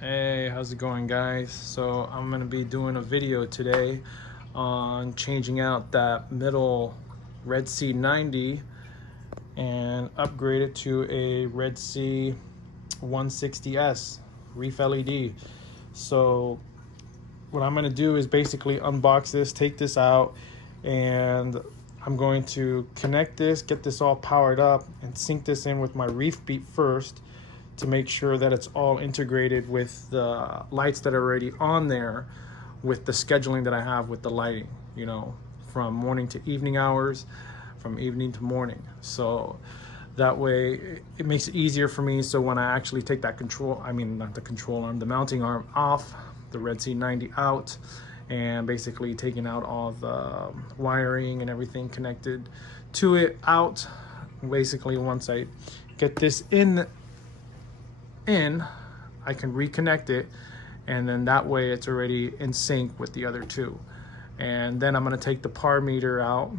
Hey, how's it going, guys? So I'm gonna be doing a video today on changing out that middle RedSea 90 and upgrade it to a RedSea 160s Reef LED. So what I'm gonna do is basically unbox this, take this out, and I'm going to connect this, get this all powered up, and sync this in with my ReefBeat first to make sure that it's all integrated with the lights that are already on there, with the scheduling that I have with the lighting, you know, from morning to evening hours, from evening to morning. So that way it makes it easier for me. So when I actually take that not the control arm, the mounting arm off, the RedSea 90 out, and basically taking out all the wiring and everything connected to it out. Basically, once I get this in, I can reconnect it, and then that way it's already in sync with the other two. And then I'm going to take the par meter out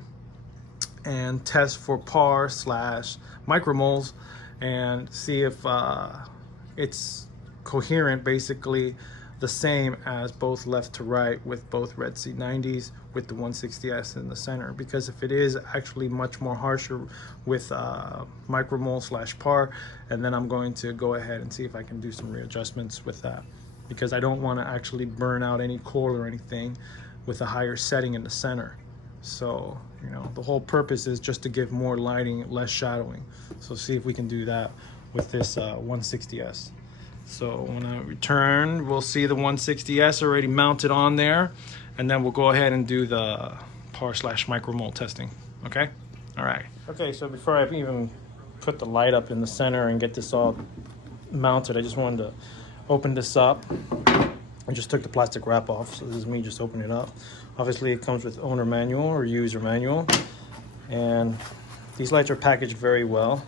and test for par / micromoles and see if it's coherent, basically the same as both left to right with both RedSea 90s with the 160s in the center. Because if it is actually much more harsher with micromole / par, and then I'm going to go ahead and see if I can do some readjustments with that, because I don't want to actually burn out any coil or anything with a higher setting in the center. So, you know, the whole purpose is just to give more lighting, less shadowing. So see if we can do that with this 160s. So when I return, we'll see the 160s already mounted on there, and then we'll go ahead and do the par / micromole testing. Okay? All right. Okay, so before I even put the light up in the center and get this all mounted, I just wanted to open this up. I just took the plastic wrap off, so this is me just opening it up. Obviously, it comes with owner manual or user manual, and these lights are packaged very well.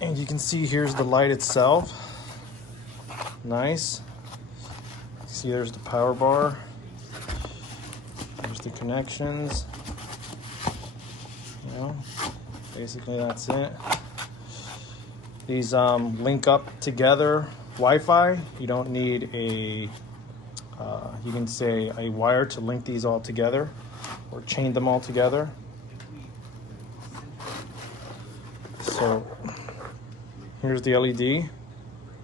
And you can see here's the light itself. Nice. See, there's the power bar. There's the connections. You know, basically that's it. These link up together Wi-Fi. You don't need a you can say a wire to link these all together or chain them all together. So here's the LED.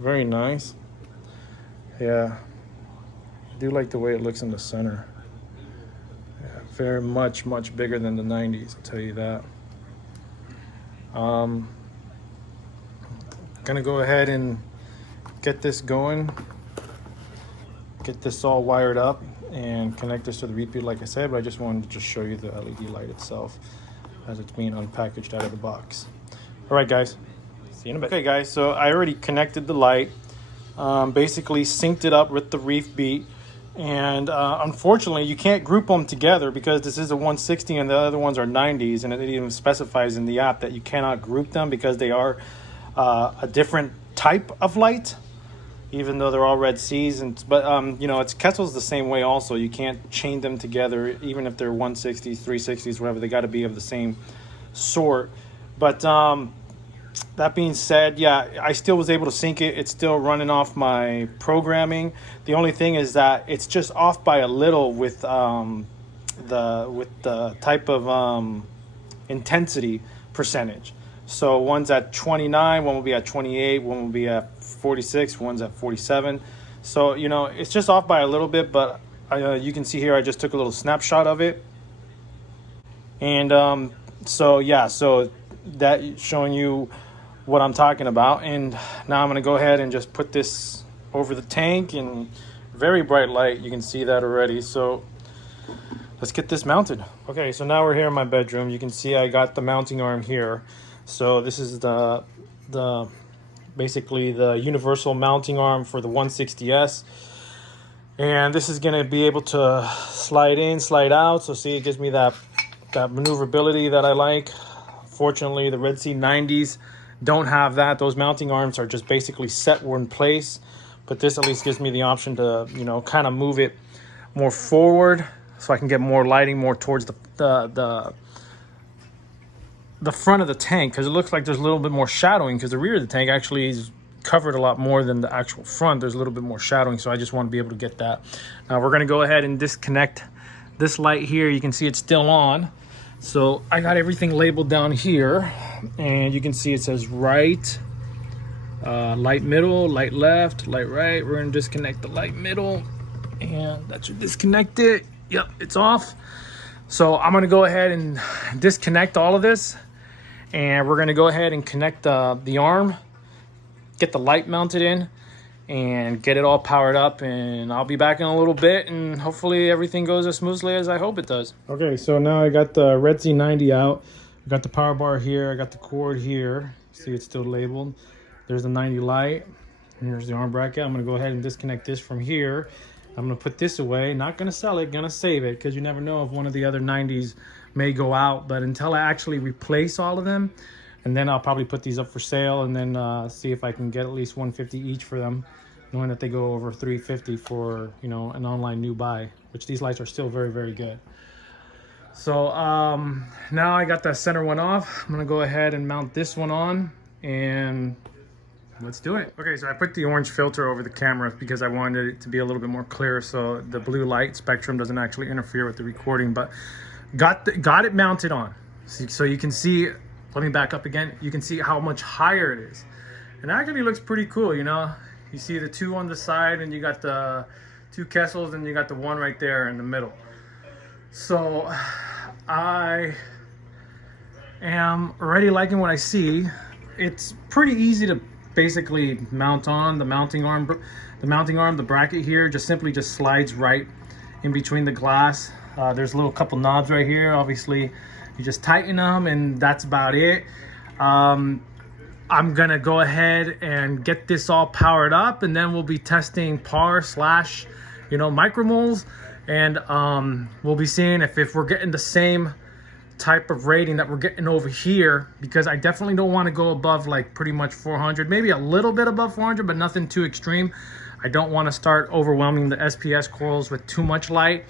Very nice. Yeah, I do like the way it looks in the center. Yeah, very much bigger than the 90s, I'll tell you that. Gonna go ahead and get this going, get this all wired up and connect this to the ReefBeat like I said, but I just wanted to just show you the LED light itself as it's being unpackaged out of the box. All right, guys, see you in a bit. Okay, guys, so I already connected the light. Basically synced it up with the ReefBeat, and unfortunately you can't group them together because this is a 160 and the other ones are 90s, and it even specifies in the app that you cannot group them because they are a different type of light, even though they're all RedSeas. But you know, it's Kessel's the same way also. You can't chain them together even if they're 160s, 360s, whatever. They got to be of the same sort. But that being said, yeah, I still was able to sync it. It's still running off my programming. The only thing is that it's just off by a little with the type of intensity percentage. So one's at 29, one will be at 28, one will be at 46, one's at 47. So, you know, it's just off by a little bit, but you can see here I just took a little snapshot of it. And so, yeah, so that showing you what I'm talking about. And now I'm going to go ahead and just put this over the tank, and very bright light, you can see that already. So let's get this mounted. Okay, so now we're here in my bedroom. You can see I got the mounting arm here. So this is the basically the universal mounting arm for the 160s, and this is going to be able to slide in, slide out. So see, it gives me that maneuverability that I like. Fortunately, the RedSea 90s don't have that. Those mounting arms are just basically set in place, but this at least gives me the option to, you know, kind of move it more forward so I can get more lighting more towards the front of the tank, because it looks like there's a little bit more shadowing, because the rear of the tank actually is covered a lot more than the actual front. There's a little bit more shadowing, so I just want to be able to get that. Now we're gonna go ahead and disconnect this light here. You can see it's still on. So I got everything labeled down here, and you can see it says right, light middle, light left, light right. We're gonna disconnect the light middle, and that should disconnect it. Yep, it's off. So I'm gonna go ahead and disconnect all of this, and we're gonna go ahead and connect the arm, get the light mounted in, and get it all powered up. And I'll be back in a little bit, and hopefully everything goes as smoothly as I hope it does. Okay, so now I got the RedSea 90 out. I got the power bar here, I got the cord here. See, it's still labeled. There's the 90 light, and here's the arm bracket. I'm gonna go ahead and disconnect this from here. I'm gonna put this away, not gonna sell it, gonna save it, because you never know if one of the other 90s may go out. But until I actually replace all of them, and then I'll probably put these up for sale, and then see if I can get at least $150 each for them, knowing that they go over $350 for, you know, an online new buy, which these lights are still very, very good. So now I got that center one off. I'm gonna go ahead and mount this one on, and let's do it. Okay, so I put the orange filter over the camera because I wanted it to be a little bit more clear, so the blue light spectrum doesn't actually interfere with the recording. But got it mounted on, so you can see. Let me back up again. You can see how much higher it is, and it actually looks pretty cool. You know, you see the two on the side, and you got the two Kessels, and you got the one right there in the middle. So I am already liking what I see. It's pretty easy to basically mount on. The mounting arm, the bracket here just slides right in between the glass. There's a little couple knobs right here. Obviously you just tighten them, and that's about it. I'm gonna go ahead and get this all powered up, and then we'll be testing par slash, you know, micromoles, and we'll be seeing if we're getting the same type of rating that we're getting over here, because I definitely don't want to go above like pretty much 400, maybe a little bit above 400, but nothing too extreme. I don't want to start overwhelming the SPS coils with too much light,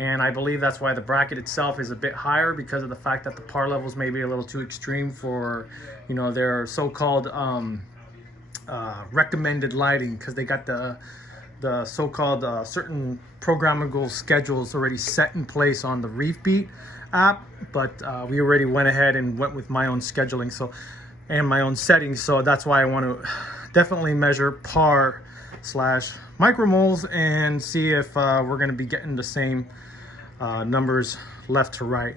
and I believe that's why the bracket itself is a bit higher, because of the fact that the par levels may be a little too extreme for, you know, their so-called recommended lighting, because they got the so-called certain programmable schedules already set in place on the ReefBeat app. But we already went ahead and went with my own scheduling, so, and my own settings. So that's why I want to definitely measure par slash micromoles and see if we're going to be getting the same numbers left to right.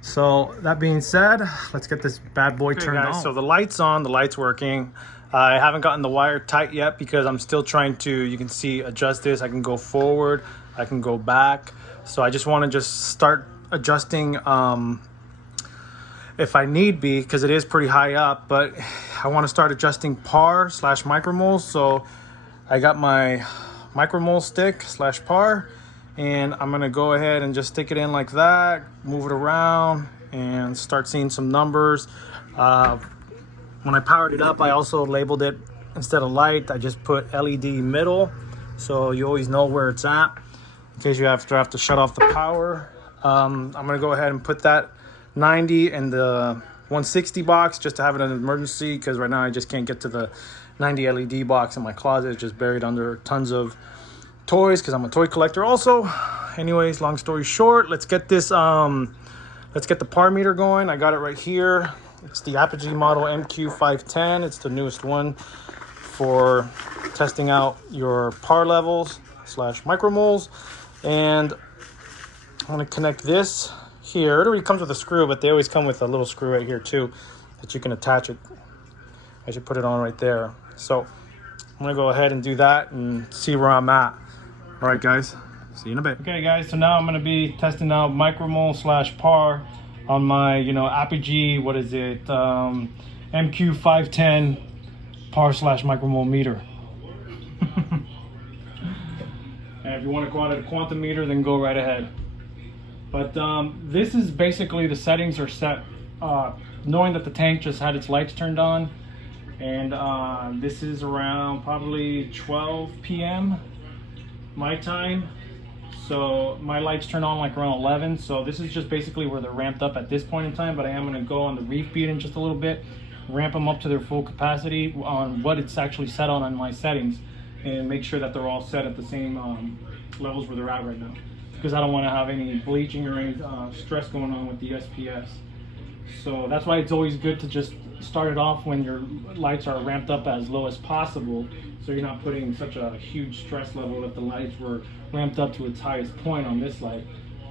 So that being said, let's get this bad boy turned on. So the light's on, the light's working. I haven't gotten the wire tight yet because I'm still trying to, you can see, adjust this. I can go forward, I can go back. So I just want to start adjusting if I need be, because it is pretty high up, but I want to start adjusting par slash micromoles. So I got my micromole stick slash par, and I'm gonna go ahead and just stick it in like that, move it around, and start seeing some numbers. When I powered it up, I also labeled it, instead of light, I just put LED middle, so you always know where it's at in case you have to shut off the power. I'm gonna go ahead and put that 90 in the 160 box just to have it in an emergency, because right now I just can't get to the 90 LED box in my closet. It's just buried under tons of toys, because I'm a toy collector also. Anyways, long story short, let's get this let's get the par meter going. I got it right here. It's the Apogee model MQ510. It's the newest one for testing out your par levels slash micromoles. And I'm going to connect this here. It already comes with a screw, but they always come with a little screw right here too that you can attach it. I should put it on right there. So I'm going to go ahead and do that and see where I'm at. All right, guys. See you in a bit. Okay, guys. So now I'm going to be testing out micromole slash par on my, Apogee, what is it, MQ510 par slash micromole meter. And if you want to go out at a quantum meter, then go right ahead. But this is basically, the settings are set knowing that the tank just had its lights turned on, and this is around probably 12 p.m. my time. So my lights turn on like around 11. So this is just basically where they're ramped up at this point in time, but I am going to go on the ReefBeat in just a little bit ramp them up to their full capacity on what it's actually set on my settings, and make sure that they're all set at the same levels where they're at right now, because I don't want to have any bleaching or any stress going on with the SPS. So that's why it's always good to just start it off when your lights are ramped up as low as possible, so you're not putting such a huge stress level if the lights were ramped up to its highest point on this light.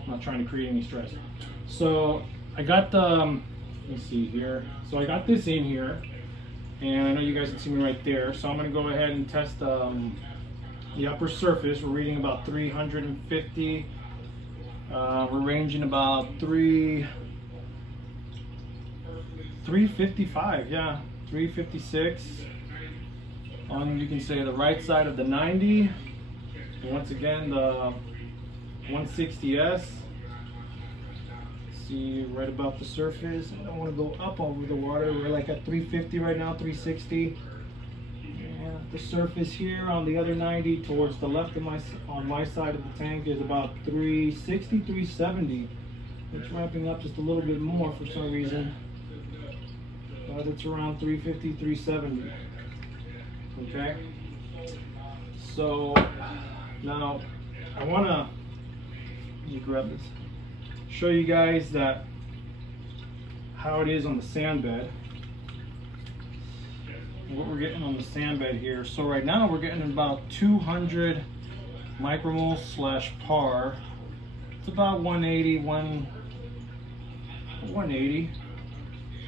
I'm not trying to create any stress. So I got the, let's see here. So I got this in here, and I know you guys can see me right there. So I'm going to go ahead and test the upper surface. We're reading about 350. We're ranging about 355, yeah, 356 on, you can say, the right side of the 90. And once again, the 160s. See right above the surface. I don't want to go up over the water. We're like at 350 right now, 360. And the surface here on the other 90 towards the left of on my side of the tank is about 360, 370. It's ramping up just a little bit more for some reason. But it's around 350, 370. Okay. So now I want to, let me grab this, show you guys that how it is on the sand bed, what we're getting on the sand bed here. So right now we're getting about 200 micromoles slash par. It's about 180, 180,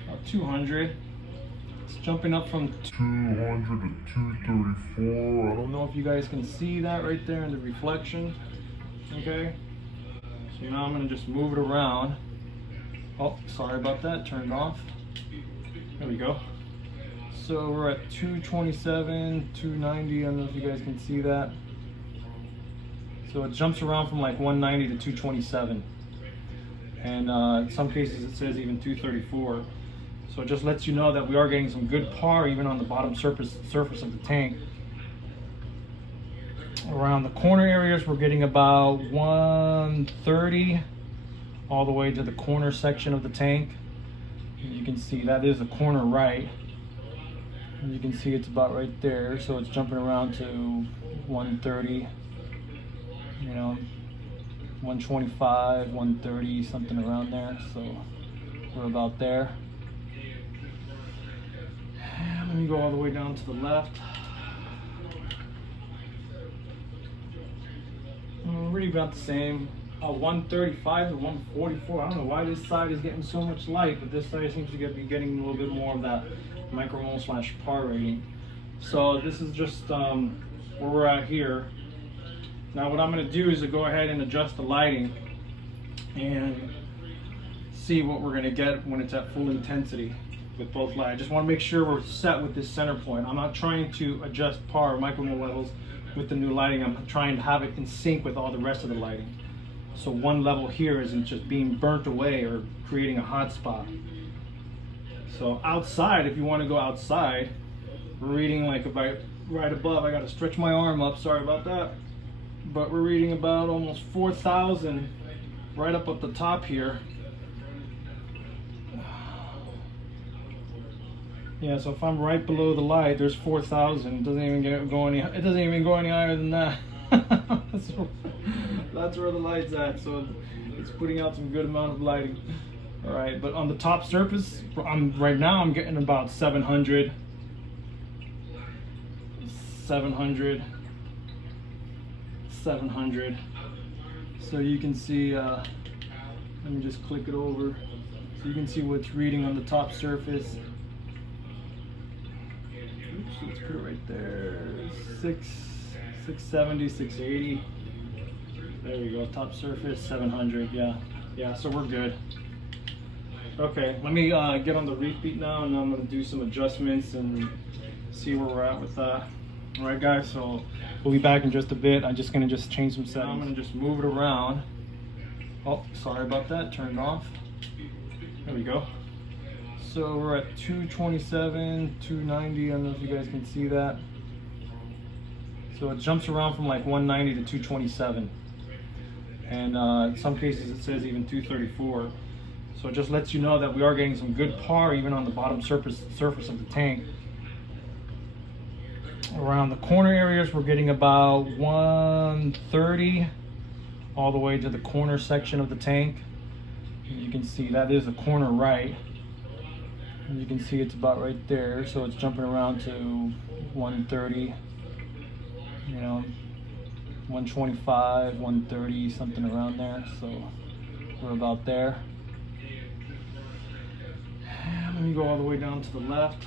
about 200. It's jumping up from 200 to 234. I don't know if you guys can see that right there in the reflection. Okay. So now I'm going to just move it around. Oh, sorry about that, turned off. There we go. So we're at 227, 290, I don't know if you guys can see that. So it jumps around from like 190 to 227. And in some cases it says even 234. So it just lets you know that we are getting some good par even on the bottom surface of the tank. Around the corner areas we're getting about 130 all the way to the corner section of the tank. And you can see that is the corner right. And you can see it's about right there, so it's jumping around to 130, you know, 125, 130, something around there. So we're about there. And let me go all the way down to the left. Really about the same, 135 to 144. I don't know why this side is getting so much light, but this side seems to be getting a little bit more of that micromole slash par rating. So this is just where we're at here. Now what I'm going to do is to go ahead and adjust the lighting and see what we're going to get when it's at full intensity with both lights. I just want to make sure we're set with this center point. I'm not trying to adjust par or micromole levels with the new lighting. I'm trying to have it in sync with all the rest of the lighting. So one level here isn't just being burnt away or creating a hot spot. So outside, if you want to go outside, we're reading like about right above. I got to stretch my arm up, sorry about that. But we're reading about almost 4,000 right up at the top here. Yeah, so if I'm right below the light, there's 4,000. It doesn't even go any higher than that. That's where the light's at. So it's putting out some good amount of lighting. All right, but on the top surface, right now I'm getting about 700, 700, 700. So you can see. Let me just click it over, so you can see what's reading on the top surface. Let's put it right there. 670, 680. There we go. Top surface 700. Yeah. So we're good. Okay, let me get on the ReefBeat now, and I'm going to do some adjustments and see where we're at with that. All right, guys. So we'll be back in just a bit. I'm just going to change some settings. I'm going to just move it around. Oh, sorry about that. Turned off. There we go. So we're at 227, 290. I don't know if you guys can see that. So it jumps around from like 190 to 227. And in some cases it says even 234. So it just lets you know that we are getting some good par even on the bottom surface of the tank. Around the corner areas, we're getting about 130 all the way to the corner section of the tank. And you can see that is the corner right. And you can see it's about right there. So it's jumping around to 130, you know, 125, 130, something around there. So we're about there. And let me go all the way down to the left.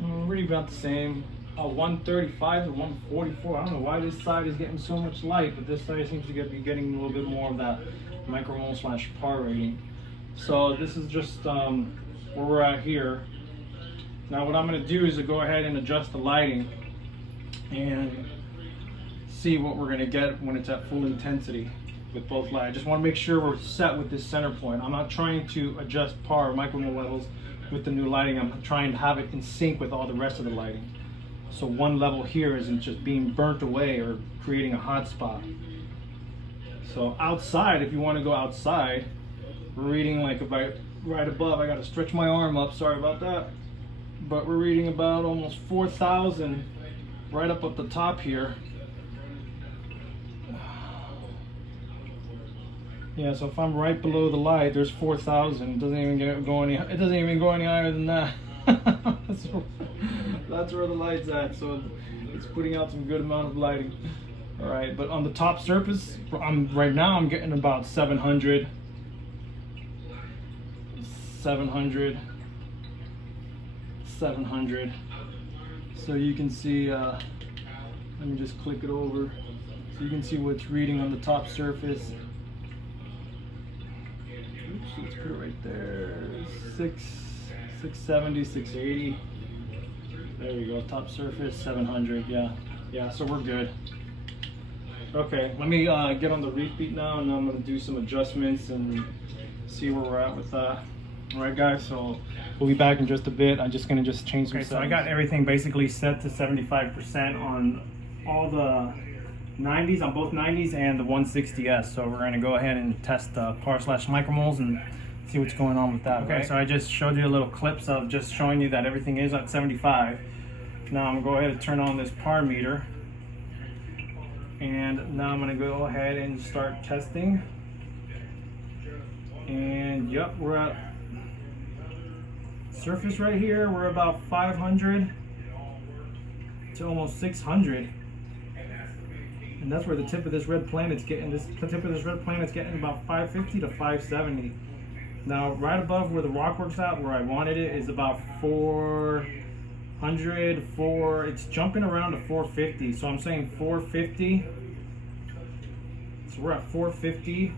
Really about the same. 135 to 144. I don't know why this side is getting so much light, but this side seems to be getting a little bit more of that micromole slash par rating. So this is just where we're at here. Now what I'm going to do is to go ahead and adjust the lighting and see what we're going to get when it's at full intensity with both lights. I just want to make sure we're set with this center point. I'm not trying to adjust par or micromole levels with the new lighting. I'm trying to have it in sync with all the rest of the lighting. So one level here isn't just being burnt away or creating a hot spot. So outside, if you want to go outside, we're reading like about right above. I got to stretch my arm up, sorry about that. But we're reading about almost 4,000 right up at the top here. Yeah, so if I'm right below the light, there's 4,000. It doesn't even go any. It doesn't even go any higher than that. That's where the light's at. So it's putting out some good amount of lighting. All right, but on the top surface, right now I'm getting about 700, 700, 700. So you can see. Let me just click it over, so you can see what's reading on the top surface. Let's put it right there. 670, 680. There we go. Top surface 700. Yeah. So we're good. Okay, let me get on the ReefBeat now, and I'm gonna do some adjustments and see where we're at with that. All right, guys. So we'll be back in just a bit. I'm just gonna change some. Okay, so I got everything basically set to 75% on all the 90s, on both 90s and the 160s. So we're gonna go ahead and test par slash micromoles and see what's going on with that. Okay, so I just showed you a little clips of just showing you that everything is at 75. Now I'm gonna go ahead and turn on this par meter, and now I'm gonna go ahead and start testing. And yep, we're at surface right here. We're about 500 to almost 600. And that's where the tip of this red planet's getting. The tip of this red planet's getting about 550 to 570. Now, right above where the rockwork's at, where I wanted it, is about 400, it's jumping around to 450. So I'm saying 450. So we're at 450.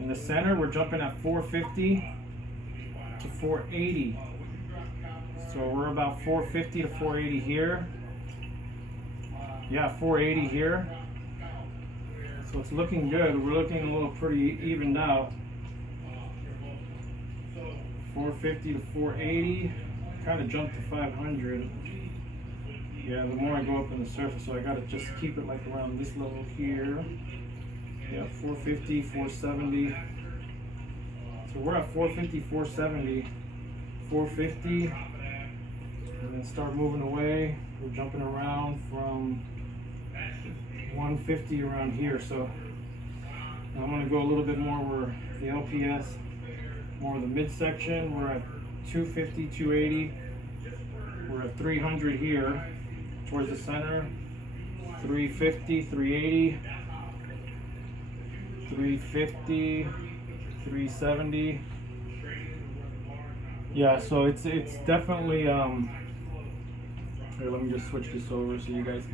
In the center, we're jumping at 450 to 480. So we're about 450 to 480 here. Yeah, 480 here. So it's looking good. We're looking a little pretty even now. 450 to 480. Kind of jumped to 500. Yeah, the more I go up in the surface, so I gotta just keep it like around this level here. Yeah, 450, 470. So we're at 450, 470, 450. And then start moving away. We're jumping around from 150 around here. So I'm going to go a little bit more where the LPS, more of the midsection. We're at 250, 280. We're at 300 here towards the center. 350, 380, 350, 370. Yeah, so it's definitely here, let me just switch this over so you guys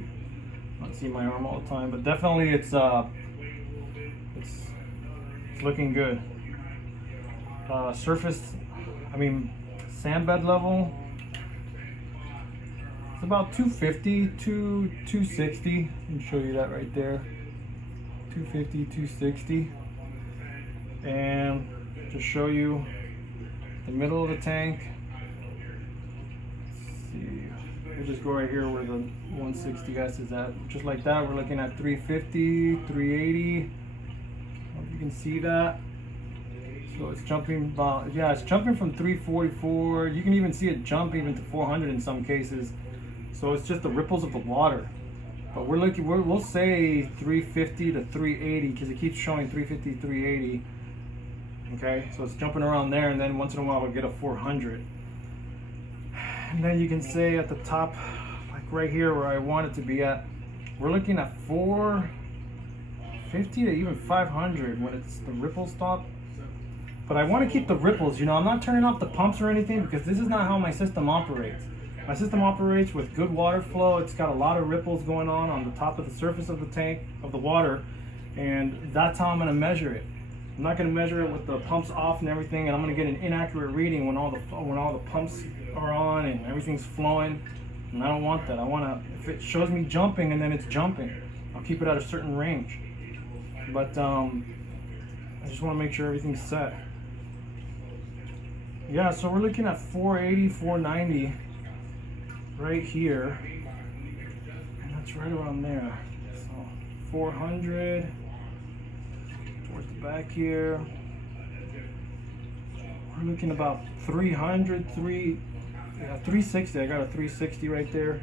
don't see my arm all the time, but definitely it's looking good. Surface, sand bed level, it's about 250 to 260. Let me show you that right there. 250, 260. And to show you the middle of the tank, let's see, We'll just go right here where the 160s is at. Just like that, we're looking at 350, 380. I don't know if you can see that. So it's jumping about, yeah, it's jumping from 344. You can even see it jump even to 400 in some cases. So it's just the ripples of the water. But we'll say 350 to 380 because it keeps showing 350, 380. Okay, so it's jumping around there, and then once in a while we'll get a 400. And then you can say at the top, like right here where I want it to be at, we're looking at 450 to even 500 when it's the ripple stop. But I want to keep the ripples, you know, I'm not turning off the pumps or anything because this is not how my system operates. My system operates with good water flow. It's got a lot of ripples going on the top of the surface of the tank, of the water, and that's how I'm going to measure it. I'm not going to measure it with the pumps off and everything, and I'm going to get an inaccurate reading when all the pumps are on and everything's flowing. And I don't want that. I want to, if it shows me jumping and then it's jumping, I'll keep it at a certain range. But I just want to make sure everything's set. Yeah, so we're looking at 480, 490 right here. And that's right around there. So 400 towards the back here. We're looking about 300, 360. I got a 360 right there.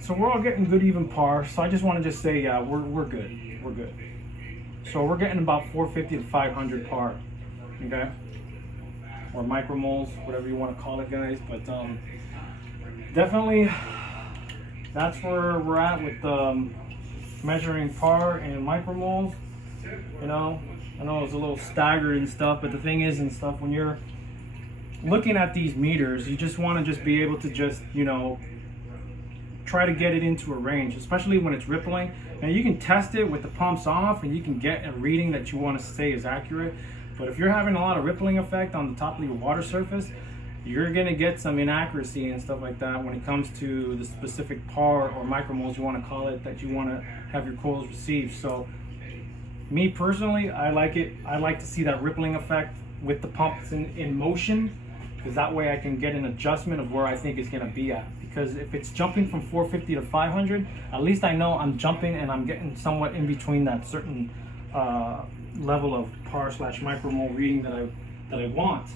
So we're all getting good even par. So I just want to just say, yeah, we're good. We're good. So we're getting about 450 to 500 par. Okay, or micromoles, whatever you want to call it, guys. But definitely that's where we're at with measuring par and micromoles. You know, I know it's a little staggered and stuff, but the thing is and stuff, when you're looking at these meters, you just want to just be able to just, you know, try to get it into a range, especially when it's rippling. And you can test it with the pumps off and you can get a reading that you want to say is accurate. But if you're having a lot of rippling effect on the top of your water surface, you're going to get some inaccuracy and stuff like that when it comes to the specific par or micromoles you want to call it that you want to have your coils receive. So me personally, I like it. I like to see that rippling effect with the pumps in motion, because that way I can get an adjustment of where I think it's going to be at. Because if it's jumping from 450 to 500, at least I know I'm jumping and I'm getting somewhat in between that certain level of par / micromole reading that I want.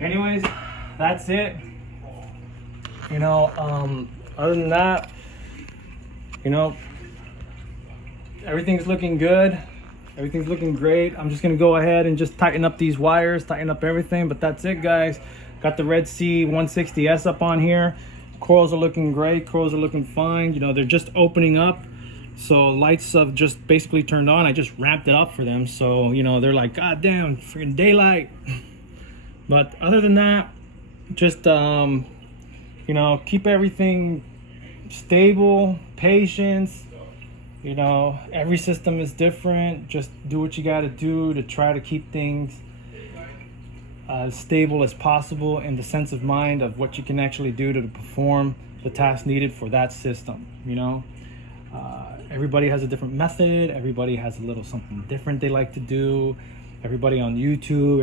Anyways, that's it. You know, other than that, you know, everything's looking good. Everything's looking great. I'm just gonna go ahead and just tighten up these wires, tighten up everything, but that's it, guys. Got the RedSea 160s up on here. Corals are looking great. Corals are looking fine. You know, they're just opening up. So lights have just basically turned on. I just ramped it up for them. So, you know, they're like, God damn, freaking daylight. But other than that, just, you know, keep everything stable, patience. You know, every system is different. Just do what you got to do to try to keep things as stable as possible in the sense of mind of what you can actually do to perform the task needed for that system. You know, everybody has a different method. Everybody has a little something different they like to do. Everybody on YouTube,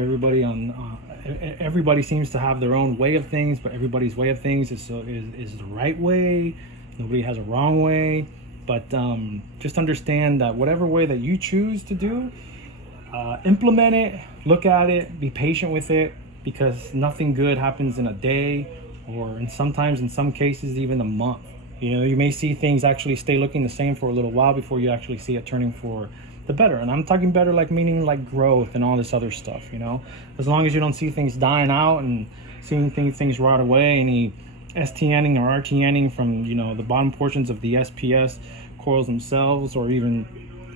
everybody seems to have their own way of things, but everybody's way of things is the right way. Nobody has a wrong way. But just understand that whatever way that you choose to do, implement it, look at it, be patient with it, because nothing good happens in a day, or sometimes in some cases even a month. You know, you may see things actually stay looking the same for a little while before you actually see it turning for the better. And I'm talking better like meaning like growth and all this other stuff, you know. As long as you don't see things dying out and seeing things rot away, any STNing or RTNing from, you know, the bottom portions of the SPS corals themselves, or even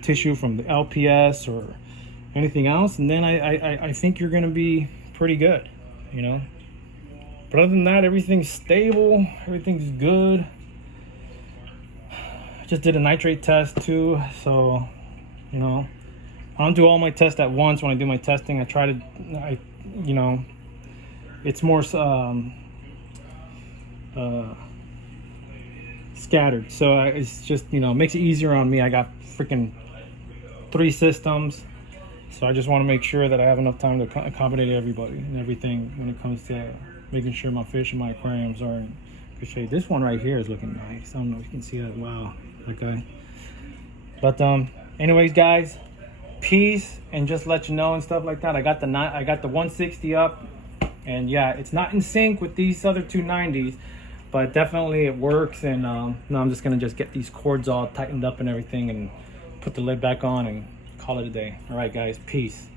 tissue from the LPS or anything else, and then I think you're gonna be pretty good, you know. But other than that, everything's stable, everything's good. I just did a nitrate test too, so, you know, I don't do all my tests at once. When I do my testing, I try to, you know, it's more scattered, so it's just, you know, makes it easier on me. I got freaking 3 systems, so I just want to make sure that I have enough time to accommodate everybody and everything when it comes to making sure my fish and my aquariums are in good shape. This one right here is looking nice. I don't know if you can see that. Wow, that guy. But anyways, guys, peace, and just let you know and stuff like that. I got the 160 up, and yeah, it's not in sync with these other 290s, but definitely it works. And now I'm just gonna get these cords all tightened up and everything, and put the lid back on and call it a day. All right, guys, peace.